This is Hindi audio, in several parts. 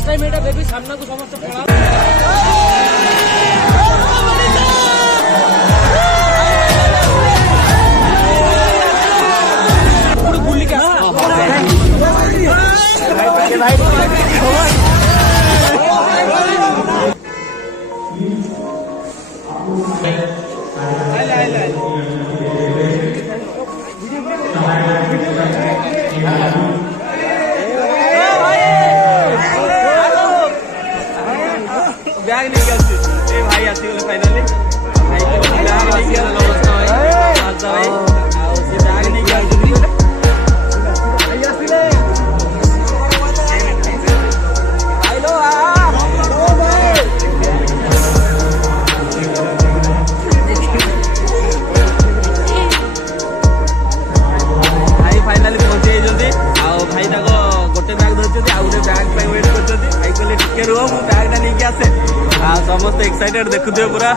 ফার্স্ট টাইম এটা বেবি সামনাକୁ ସମସ୍ତେ ପଳା ବୁଲିକି ଭାଇ बैग नहीं गया ए भाई आसी गले फाइनली भाई बैग नहीं गया नमस्कार भाई आजा भाई आओ से बैग नहीं गया जल्दी भाई आसीले हेलो ओ भाई भाई फाइनली पहुंचे जल्दी आओ भाई ताको गोटे बैग धरछथि आ गोटे बैग पे वेट करछथि भाई कहले टिके रुह मु बैग ना नहीं के आसे समस्त एक्साइटेड देखुथे पूरा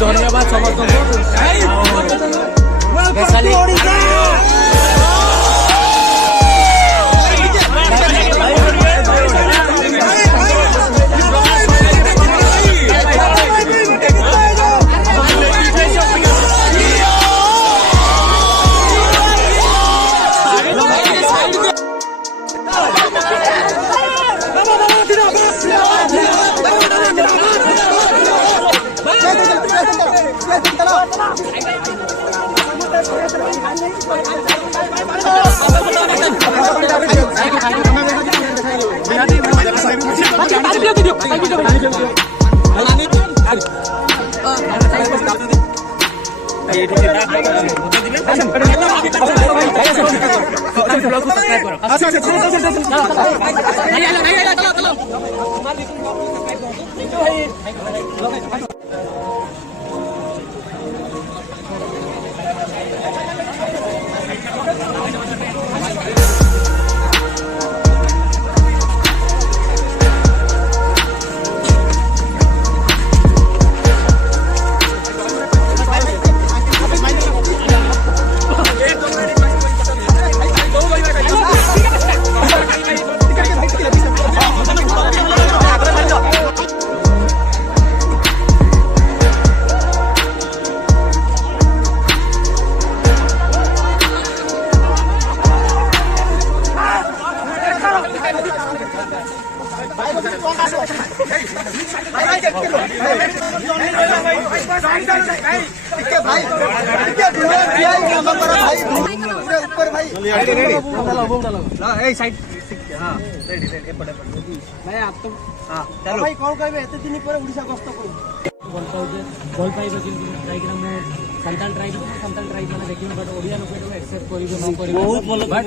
धन्यवाद समस्त ये भाई कौन कहे एत दिन पर ओडिशा गस्त कर भल पाइबे कि मु संताल ट्राइब माने देखिन बट ओडिया लोक एक्सेप्ट करिवे न करिवे बहुत भलो बट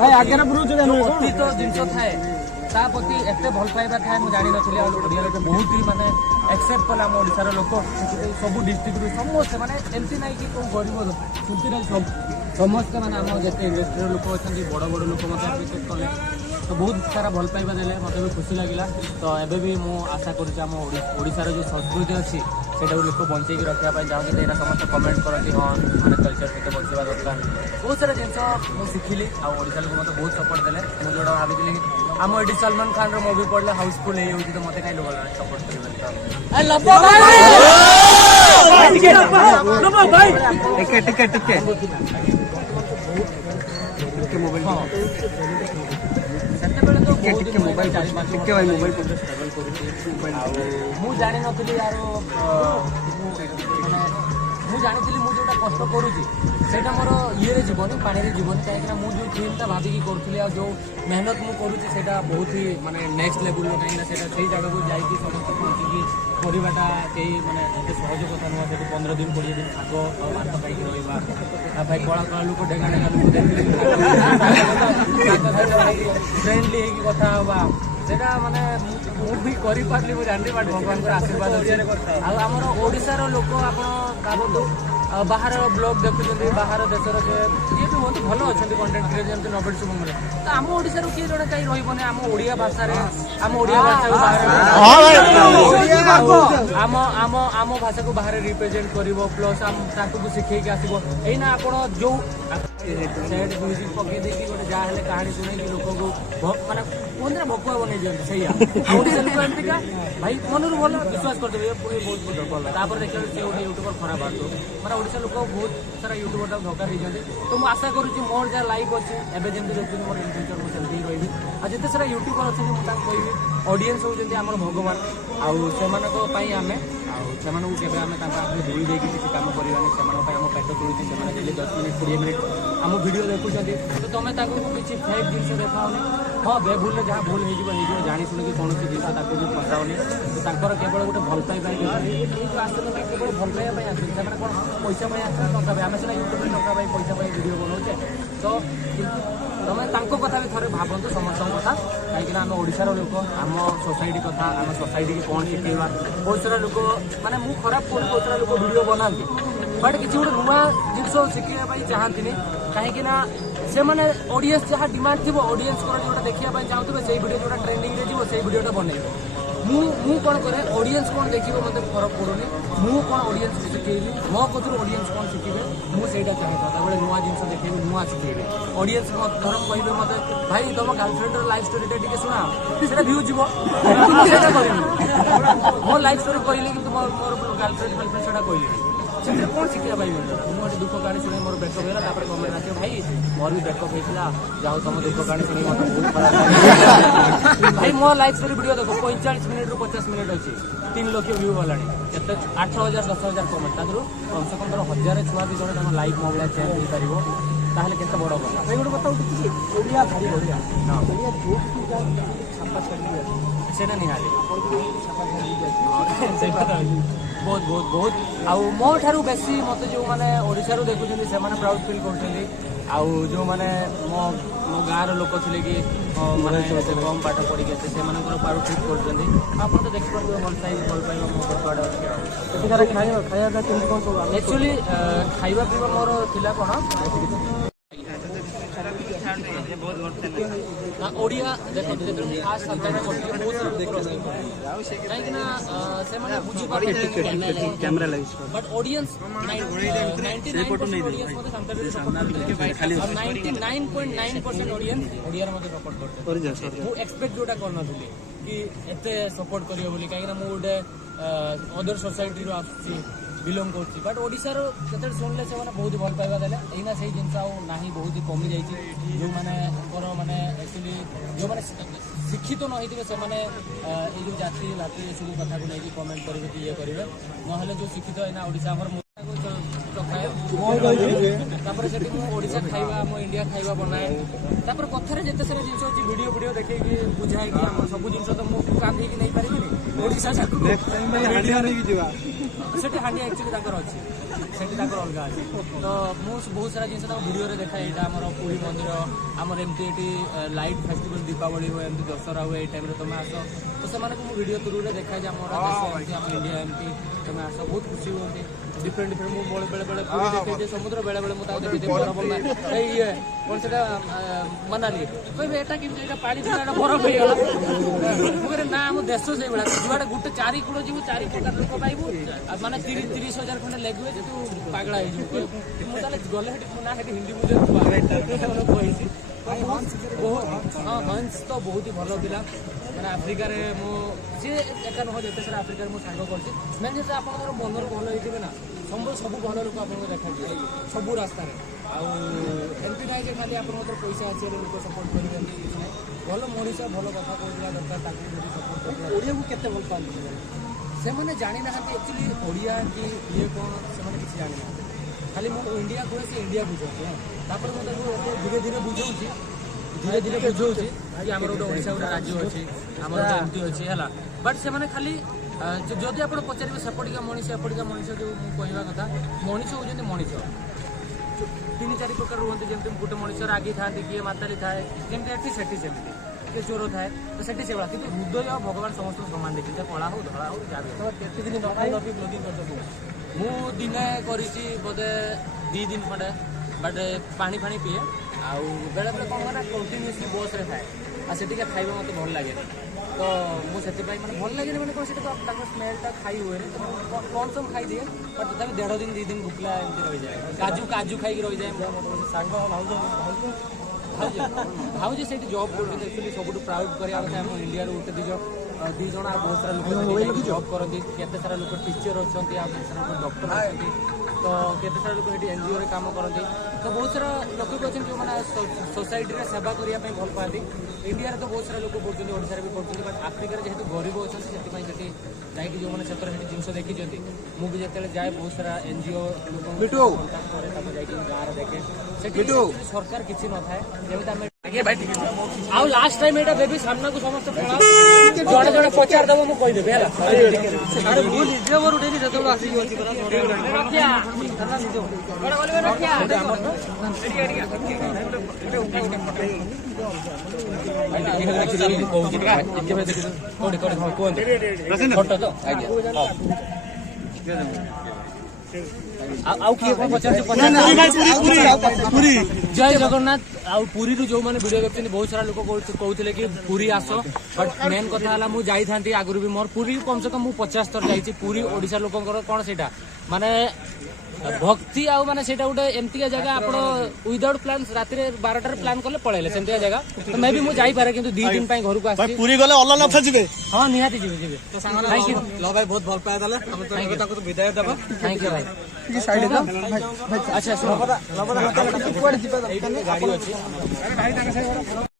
भाई आगे ना ब्रुज जानो तो जिंस थाए ता प्रति एते भल पाइबा थाए मु जानि नथिले ओडिया लोक बहुत ही माने एक्सेप्ट कला हम ओडिसा रो लोक सब डिस्ट्रिक्ट रो समस्त माने एमसी नाही कि को गरीब सुनती सब समस्त माने हम जते इंडस्ट्री लोक अछन बड़ बड़ लोक मते एक्सेप्ट कले तो बहुत सारा भल पाइबा देले मते भी खुशी लागिला तो एबे भी मु आशा करूची हम ओडिसा रो जो संस्कृति अछि सेटा लोक बंचे की रखा पाई जाओ कि समस्त कमेंट करती हाँ मैंने कल्चर सहित बचवा दरकार बहुत सारा जिन मुझे शिखिली आड़शा लोक मत बहुत सपोर्ट देले मुझे जोड़ा भाई आम ये सलमान खान मुवी पड़े हाउसफुल हो तो मत कहीं लोग सपोर्ट मुझे जानी नी यार मुझे जानी मुझे जो कष्ट करुँची से मोर ये जीवन पानी जीवन कहीं मुझे ड्रीमटा भाविकी करूँ जो मेहनत मुझे करुँची से बहुत ही माने नेक्स्ट लेवल कहीं से जगह को जाकि समस्त पहुँचिकी करवाटा कहीं माने सहज कथा नुह से 15 दिन 20 दिन आग और भात पाई रहा भाई कला कला लोक डेगा डेगा लोक फ्रेंडली कथा हवा सेटा माने मुझे करी पारली मुझे जानी पार्टी भगवान आशीर्वाद अच्छे आमर ओडिशार लोक आप बाहर ब्लॉग देखुं बाहर देशर ये भी बहुत भल अच्छा कंटेंट क्रिएटर जमी नवीन शुभम तो आम ओडिशार किए जड़े कहीं रही आम ओडिया भाषा आम ओडिया आम भाषा को बाहर रिप्रेजेंट कर प्लस आम शिखेक आसो यहीना आप जो म्यूजिक पकई देखिए गोटे जहाँ कहानी शुणे लोक को माने कहते भकुआ बन दिखते सही ओडिशा लोक एमतीका भाई मन भल विश्वास करते बहुत भल तापर देखिए से गोटे यूट्यूबर खराब बाहर मतलब ओडिशा लोक बहुत सारा यूट्यूबर धोखा देते तो मुझे आशा करुँच मोर जहाँ लाइफ अच्छे एवं जमी देखते मोर इन फ्यूचर मुझे सेमती रही आज जिते सारा यूट्यूबर अच्छे मुझे कहबी ऑडियंस होती आम भगवान आउ से आम आगे दूरी देकी किसी कम करानी आम पेट चलुची से 10 मिनट 20 मिनट आम भिड देखुं तो तुम किसी फेक जिन देखाओनी हाँ बेभूल जहाँ भूल हो जानी शुणी कौन जिन भी फसाओनी तो केवल गोटे भल पाइबा केवल भल पाइबा आसुच्चे कौन पैसा आस आम सीना यूट्यूब टका पैसा भिड बनाऊे तो तुम कथा भी थे भावतु समस्त कथा कहीं आम ओडिशार लोक आम सोसाइटी कथा आम सोसाइटी की कौन शिखेवा बहुत सारा लोक माने मु खराब कौन बहुत सारा लोक वीडियो बनाती बट किसी गोटे नुआ जिन शिखा चाहती कहीं से मैंने ऑडियंस जहाँ डिमांड थी ऑडियंस जो देखा चाहूँ से वीडियो जो ट्रेंडिंग रे जीवो से वीडियोटा बनइबे मु कौन करे ऑडियंस कौन देखिए मतलब फरक पड़ूनी मु कौन ऑडियंस शिखेबी मो कतु ऑडियंस कौन शिखे मुझे चाहे नुआ जिन देखे नुआ शिखेबी ऑडियंस धर कहे मत भाई तुम गर्लफ्रेंड लाइफ स्टोरी शुणा से भ्यू जीव मो लाइफ स्टोरी कहली कि मोर गर्लफ्रेंड से कहली से कौन शिखा पाई मुझे दुख कहानी शुणे मोर ब्रेकअप होगा कमेंट आस भाई मोर भी ब्रेकअप होता जाओ तुम दुख कहानी शुणी मतलब बहुत खराब भाई मो लाइफ स्टोरी वीडियो देखो 45 मिनट रू 50 मिनट अच्छी 3 लाख व्यू गलानी 8,000 10,000 कमेंट तादू कम से कम 1000 छुआ भी जब लाइफ मो भाई चेंज हो पार ताहले केते बड़ कथा भाई गोटे कथा उठी ओडिया भारी बढ़िया हां ओडिया जो छापा छाड़ी सेना निहाली छापा छाड़ी सेटा बहुत बहुत बहुत आउ मो ठारू बेसी मते जो माने ओडिसा रो देखुछन से माने प्राउड फील करछन आउ जो माने मो मो गार लोक थिले कि माने से कम पाठ पढ़ी के से माने प्राउड फील करछन आप तो देख पर भल पाइबा मो पटवाडा अछि ସେଠିକାର ଖାଇବା କେମିତି କଣ ସବୁ एक्चुअली खाइबा पीबा मोर थिला कोन ओडिया देखो जेतु खास सरकार करथि बहुत काहे ना से माने बुझी पारे कैमरा लगी बट ऑडियंस 99% ऑडियंस मते संतरे सपोर्ट खाली 99.9% ऑडियंस ओडिया रे मते सपोर्ट करते मु एक्सपेक्ट जोटा करना थली कि एते सपोर्ट करियो बोली काहे ना मु ओडे अदर सोसाइटी रो आसी बिलोंग करछि बट ओडिसा रो जते सुनले से माने बहुत भल पाइबा देले एना सही जिंस आ नाही बहुत ही कमी जाईछि जो माने कर माने एक्चुअली जो माने शिक्षित न होइतिबे से माने ए जो जाति लाति सब कथा को लेके कमेंट करिवे कि ये करिवे नहले जो शिक्षित एना ओडिसा हमर तापर से ओडिसा खाइबा हम इंडिया खाइबा बनाए तापर कथरे जते सारा जिंस अछि वीडियो देखे कि बुझाए कि हम सब जिंस तो मु कांधी कि नहीं पारिबिनी ओडिसा जाकु वीडियो नहीं जीवा सेठी हांडिया एक्चुअली ताकर अछि सेठी ताकर अलगा अछि तो मु बहुत सारा जिंस ता वीडियो रे देखा एटा हमर पुरी मंदिर हमर एमटी एटी लाइट फेस्टिवल दीपावली हो एमटी दशहरा हो ए टाइम रे तमे आसो तो से माने को वीडियो थ्रू रे देखा जे हमर देश हम इंडिया एमटी तमे आसो बहुत खुशी होते डिफरेंट मु बेले बेले पूरी देखे जे समुद्र बेले बेले मु ता देखि बरफ में ए ये कोन सेटा मनाली कोइ बेटा कि एटा पानी बिना बरफ हो गला मुरे ना हम देश से बेला जुआडे गुटे चारि कुडो जीव चारि प्रकार लोक पाइबु माने 30,000 खंडे लागबे जे तू पागला हे जो मु ताले गले हेटी ना हेटी हिंदी बुझे पागला कोइसी हंस तो बहुत ही भलो पिला माने अफ्रिका रे मु जे एका न हो जते सारा अफ्रिका रे मु सांग करछि मेन जे आपनकर मनर भलो हेतिबे ना सब भल लोक आपको देखा सब रास्ता आ एमपी ना खाली आप पैसा अच्छे लोक सपोर्ट करेंगे भल मनीष भल कथा कहला दरकार सपोर्ट ओडिया को केते भल पाती से माने जानि ना एक्चुअली ओडिया कि ये कौन से माने किसी जानि ना खाली मु इंडिया को से इंडिया बुझौती तापर मु धीरे धीरे बुझौची कि हमर ओडिसा गोटे राज्य अछि हमर एमपी अछि हला बट से माने खाली जदि आप पचारे सेपटिका मनीष एपटिका मनीष जो कहवा कथा मनीष होती मनीष 3-4 प्रकार रुहति जमी गोटे मनीष रागी था किए माताली थाए जमी सेठी सेमती किए चोर थाए तो सेठी से कि हृदय भगवान समस्त समान देखिए कला हो धड़ा हो जहाँ केते दिन ब्लॉगिंग करते मु दिने करी बोधे 2 दिन खंडे बट पानी फाणी पिए आउ बेले बेले कौन ना कंटिन्यूसली बस रे थाए आ सेटिका खाइबा मते भल लागे तो मुझे मैंने भल लगे मैंने कौन से स्मेलटा खाई हुए कौन सब खाई दिए बट तथा 1.5 दिन 2 दिन भुकला एमती रही जाए काजू खाई रही जाए भाजी से जॉब कर सब प्राउड करा इंडिया गोटे दी जन बहुत सारा लोग जॉब करती केते सारा लोग टीचर अच्छा डॉक्टर अच्छा तो केते सारा लोग ये एनजीओ रे काम करती तो बहुत सारा लोक भी अच्छे जो मैंने सोसाइटी रे सेवा करने भल पाती इंडिया रे तो बहुत सारा लोग करते ओडिशा भी करते बट आफ्रिका जेहेतु गरीब अच्छा से जाकि जो मैंने क्षेत्र जिन देखी मुझे जिते जाए बहुत सारा एनजीओ लोग गाँव देखे सरकार किसी न थाए आउ लास्ट टाइम एटा बेबी सामना को समस्त पळा जणे जणे पचार दबो मु कहि देबे हला अरे भूल जे वर उठेनी जतो आसी अछि बरा रखिया करना निजो बड़ा बोलबे रखिया फोटो तो आउ किए कोन पचार पूरी जय जगन्नाथ आउ पुरी जो मैंने वीडियो देखते बहुत सारा लोग कहते कि पुरी आस बट मेन कथा है मुझे जाई था आगुरी भी मोर पुरी कम से कम 50 थर जाइए पुरी ओडिशा लोकंकर कौन से माने भक्ति आउ माने सेटा गोटे एमतिका जगह आप विदाउट प्लान राति 12टार प्लान कले पळेले सेमतिका जगह तो मैं भी मुझे जाई पारे किंतु 2 दिन पई घर को आसी पुरी गले अल्लाह जिवे हां निहाती जिवे तो सांगला थैंक यू लो भाई बहुत भल पाया ताले हम तो ताको तो विदाय देबो थैंक यू भाई की साइड दो अच्छा सुनो लबदा कुआड जिबा गाड़ी अछि अरे भाई ताका साइड